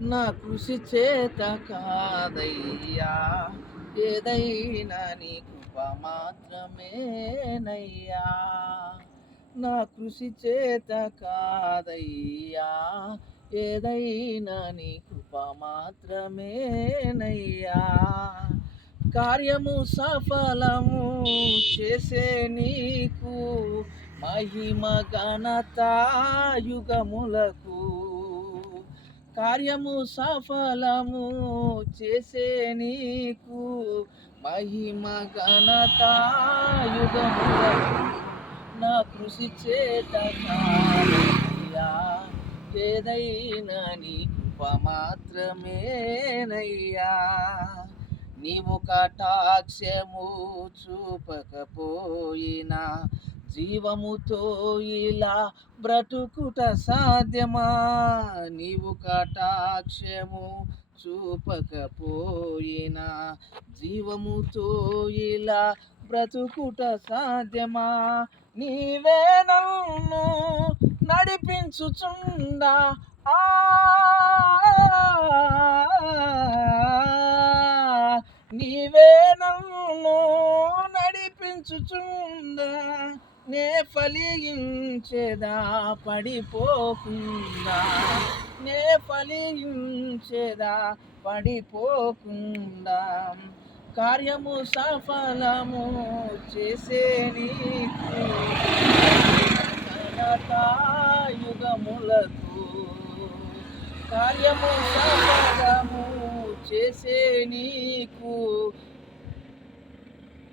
నా కృషి చేత కాదయ్యా, ఏదైనా నీ కృప మాత్రమేనయ్యా. నా కృషి చేత కాదయ్యా, ఏదైనా నీ కృప మాత్రమేనయ్యా. కార్యము సఫలము చేసే నీకు మహిమ ఘనత యుగములకు. కార్యము సఫలము చేసే నీకు మహిమ ఘనత యుగములకు. నా కృషి చేత కాదయ్యా, ఏదైనా నీ కృప మాత్రమేనయ్యా. నీవు కటాక్షము చూపకపోయినా జీవముతో ఇలా బ్రతుకుట సాధ్యమా? నీవు కటాక్షము చూపకపోయినా జీవముతో ఇలా బ్రతుకుట సాధ్యమా? నీవే నన్ను నడిపించుచుండా ఆ నీవే నన్ను నడిపించుచుండా నే ఫలించేదా పడిపోకుండా, నే ఫలించేదా పడిపోకుండా. కార్యము సఫలము చేసే నీకు ఘనత యుగములకు. కార్యము సఫలము చేసే నీకు